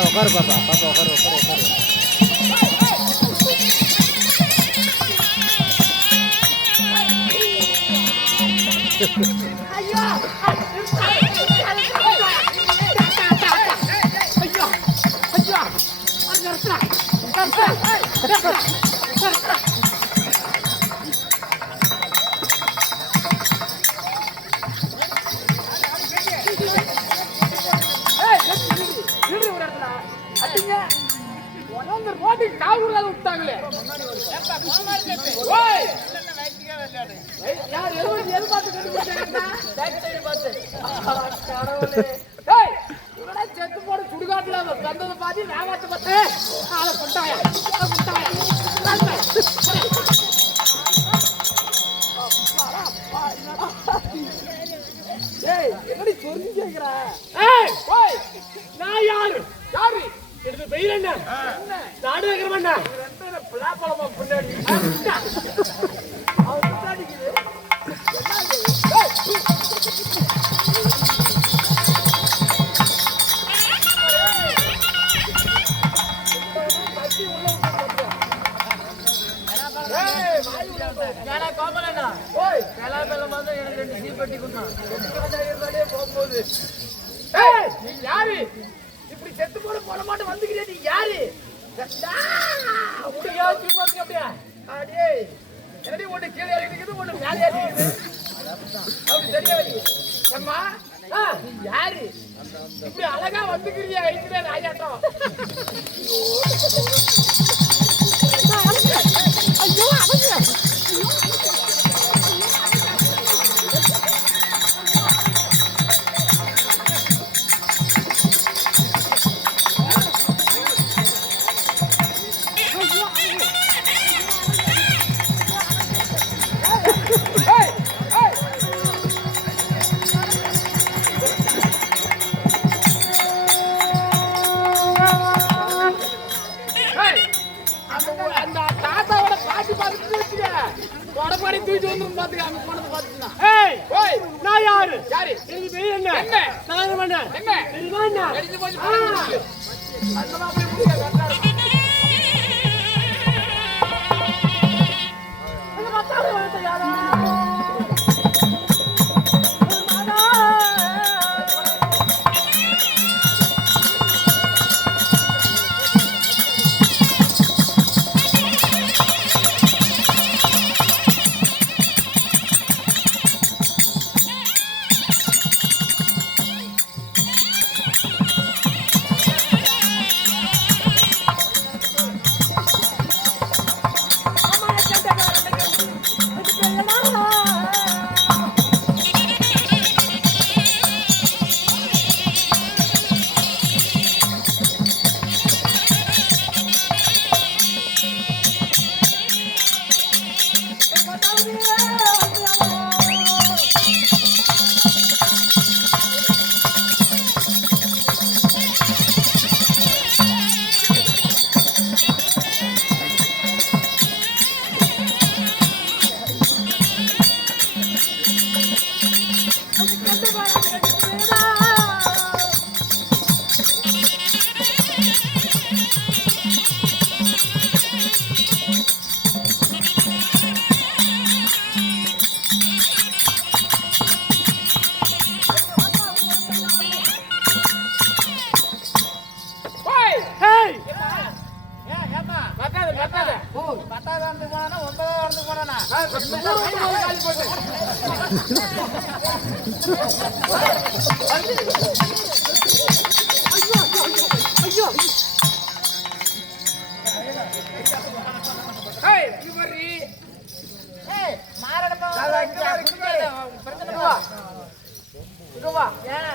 உட்காரு பாப்பா பாப்பா உட்காரு உட்காரு உட்காரு. ஐயா விட்டாங்களே செத்து போட சுடுகாட்டுல வந்தது பாத்தி வேகாத்து பார்த்தேன் ஆளை கொண்டாயா எப்படி சொல்லி கேக்குற நான் யாரு யாரு எடுத்து வெயில் என்ன நாடு வைக்கிறேன் பிள்ளாப்பழமா பின்னாடி அவர் பின்னாடிக்குது போகும்போது யாரு இப்படி செத்து போட போட மாட்டேன் வந்துக்கிறே நீ யாரு அப்படியா அடே என்னடி ஒண்ணு கீழே இருக்குது ஒண்ணு மேலே இருக்குது அப்படி சரியா அம்மா நீ யாரு இப்படி அழகா வந்துக்கிறியா இருக்கிற நாயாட்டம் ஐயோ அவங்க நான் யாரு யாரு என்ன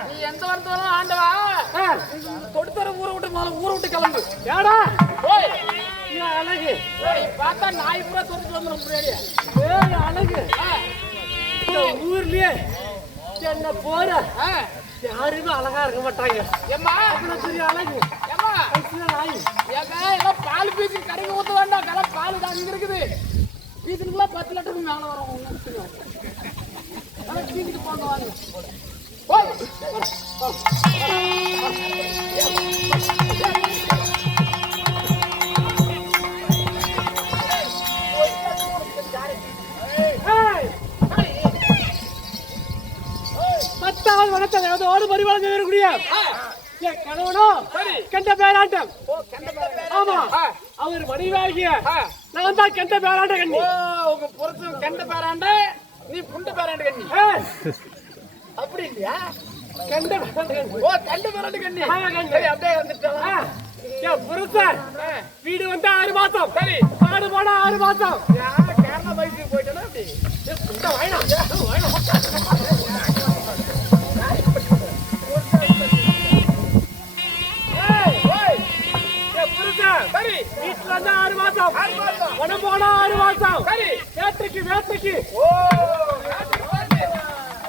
நீ எந்த வரத்தாலும் ஆண்டவா தொடுத்தர ஊரை விட்டு கிளம்பு. ஏடா அழகு பார்த்தா நாய் பூரா தொடுத்து வந்துடும் முன்னாடி அழகு. ஊர்லயே என்ன போற யாருமே அழகா இருக்க மாட்டாங்க. ஏமா அவ்வளவு பெரிய அழகு. ஏமா நாய் எல்லாம் பால் பீச்சு கடைக்கு ஊத்த வேண்டாம். கலை பால் தான் இங்க இருக்குது. பீச்சுக்குள்ள 10 லிட்டருக்கு மேல வரும். பீச்சுக்கு போங்க வாங்க. பத்தாவது வனத்தில் அதோடு பரிவாளம் செய்யக்கூடிய என் கணவனோ கெண்ட பேராட்டம். ஆமா அவர் மணிவாகிய நான் தான் கெண்ட பேராண்ட கண்ணி. உங்க புறத்து கெண்ட பேராண்ட நீ புண்ட பேராண்ட கண்ணி. அப்படி இல்லையா? கெண்ட பேராண்ட கண்ணி. ஓ கெண்ட பேராண்ட கண்ணி. அப்படியே வந்துட்டோம். புருஷன் வீடு வந்து 6 மாசம். சரி ஆடு போட 6 மாசம். கேரளா பைக்கு போயிட்டேன்னா அப்படி சரி வீட்டுல இருந்து 6 மாசம். உடம்பு போட 6 மாசம். சரி வேட்டைக்கு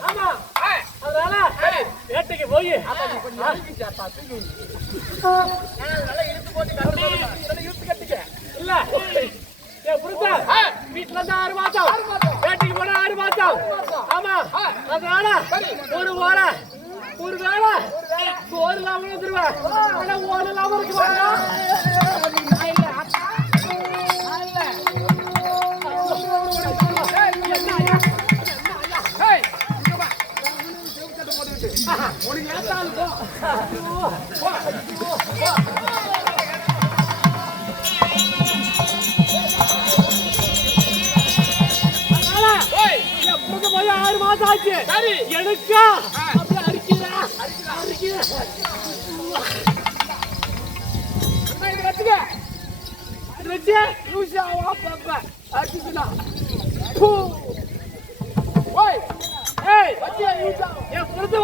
ஆமா அதனால வேட்டைக்கு போய் இல்ல வீட்டுல இருந்து 6 மாசம். வேட்டைக்கு போன 6 மாசம். ஆமா அதனால ஒரு வேலை சோறு இல்லாம வந்துருவேன். ஆனா ஓடு இல்லாம இருக்குவாங்க. உனக்கு ஏத்தாலும்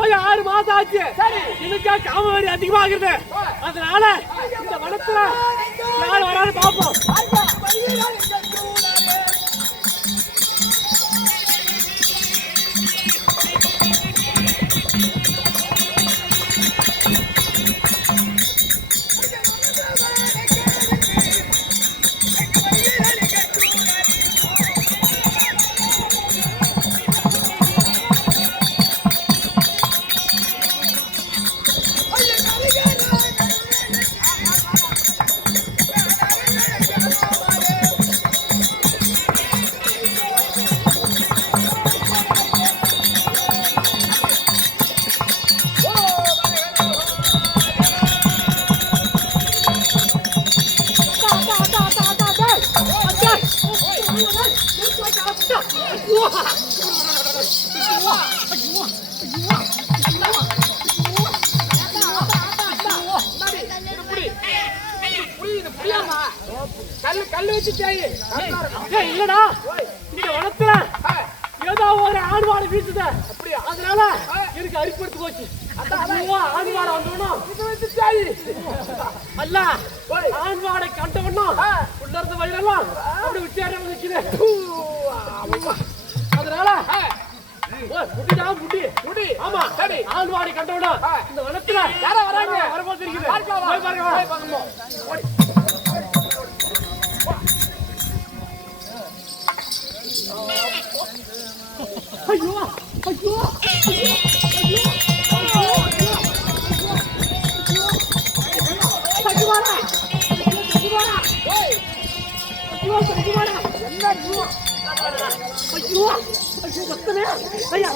போய் 6 மாசம் ஆச்சு. சரி எனக்கா காமவரி அதிகமாகிறது. அதனால இந்த வனத்துல யார் வராது பார்ப்போம். இல்லடா இந்த வனத்துல ஏதோ ஒரு ஆடு மாடு வீசுது. அப்படியா? அதனால எனக்கு அரிப்படுத்து போச்சு. ஆடு மாடை வந்தோம் அல்ல ஆடு மாடை கண்டவனும் உள்ள இருந்த வயிறெல்லாம் அப்படி விட்டியாட நிக்குது. அதனால முடி ஆமா சரி ஆடு மாடை கண்டவனும் இந்த வனத்துல யாரா வராங்க வரப்போது இருக்குது. போய் பாருங்க. ஐயோ ஐயோ மொத்தமே ஐயா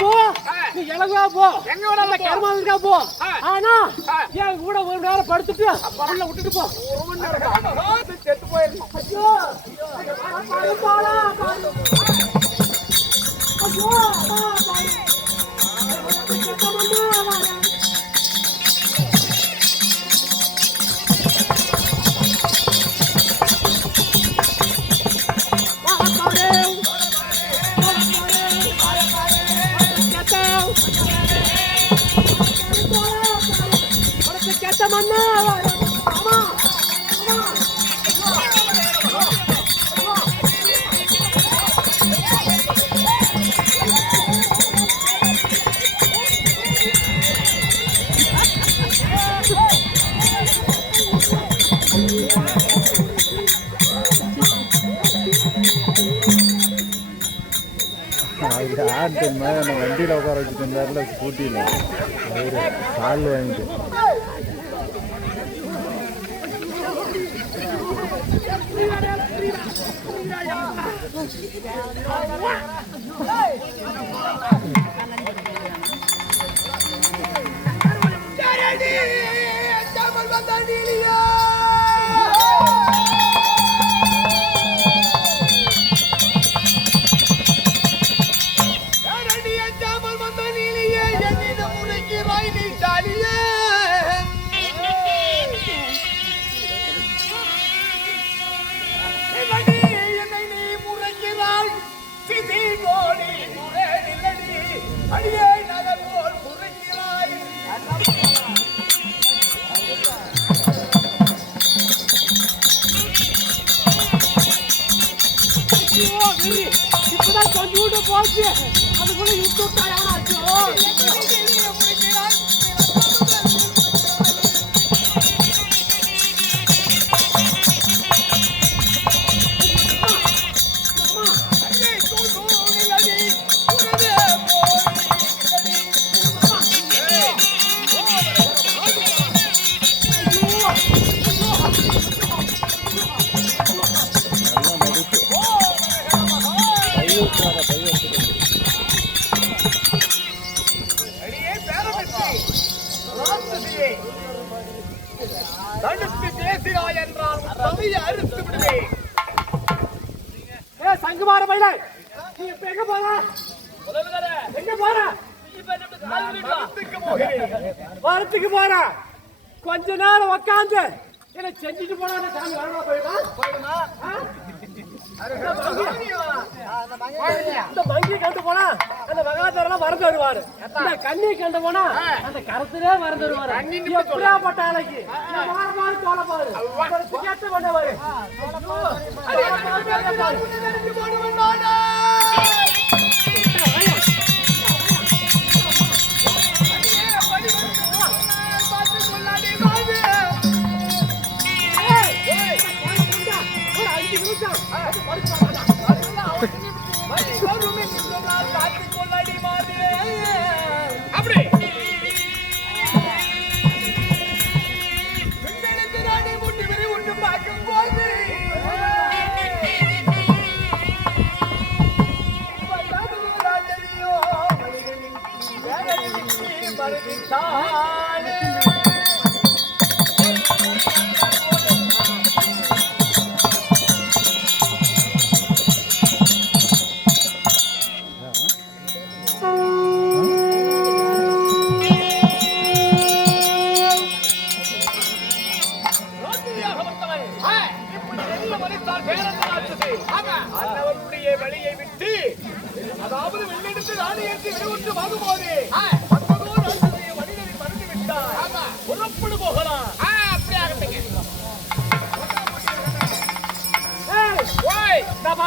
போ நீ இலகுவா போ எங்க வேணா கர்மாவுக்கா போ ஆனா ஏன் கூட ஒரு நேரம் படுத்துட்டு பரல்ல விட்டுட்டு போ ஒரு மணி நேரம் செத்து போயிரு ஐயோ பாலா ஐயோ வண்டியில் உட்கார வச்சுட்டு இருந்தாருல ஸ்கூட்டியில் கால் வாங்கிட்டு இப்பதான் கொஞ்சம் போச்சு அதுக்குள்ள யூடியூப் தயாராச்சு சங்குமார பையல நீ இப்ப எங்க போற எங்க போற வரத்துக்கு போற கொஞ்ச நேரம் உக்காந்து என்ன செஞ்சுட்டு போனா சாமி வரமா போயிடுமா இந்த மங்கி கண்டு போனா அந்த மகாதரெல்லாம் மறந்து வருவாரு இந்த கண்ணி கண்டு போனா அந்த கருத்திலே மறந்து வருவாரு எப்படியாப்பட்ட ஆளைக்கு மாறு தோலை பாரு கேட்டு பண்ணவாரு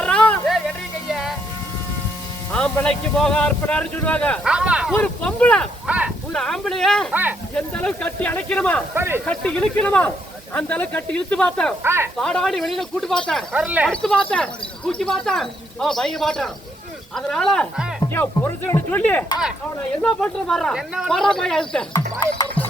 பாரு ஏய் எட்ரி கைய ஆம்பளைக்கு போக அர்ப்பணான்னு சொல்லுவாங்க. ஆமா ஒரு பொம்பளை ஆ. ஒரு ஆம்பளைய ஆ. எந்த அளவுக்கு கட்டி அணைக்கணுமா சரி. கட்டி இழுக்கணுமா அந்த அளவுக்கு கட்டி இழுத்து பார்த்தேன். ஆ. பாடாடி வெளியில கூட்டு பார்த்தேன், வரல. அடுத்து பார்த்தேன், தூக்கி பார்த்தேன், அவன் பயங்க மாட்டான். அதனால ஆ. என் புருஷன் சொல்லி ஆ. அவனை என்ன பண்ற பாரு என்ன வர பையன் வாயை பொறுத்து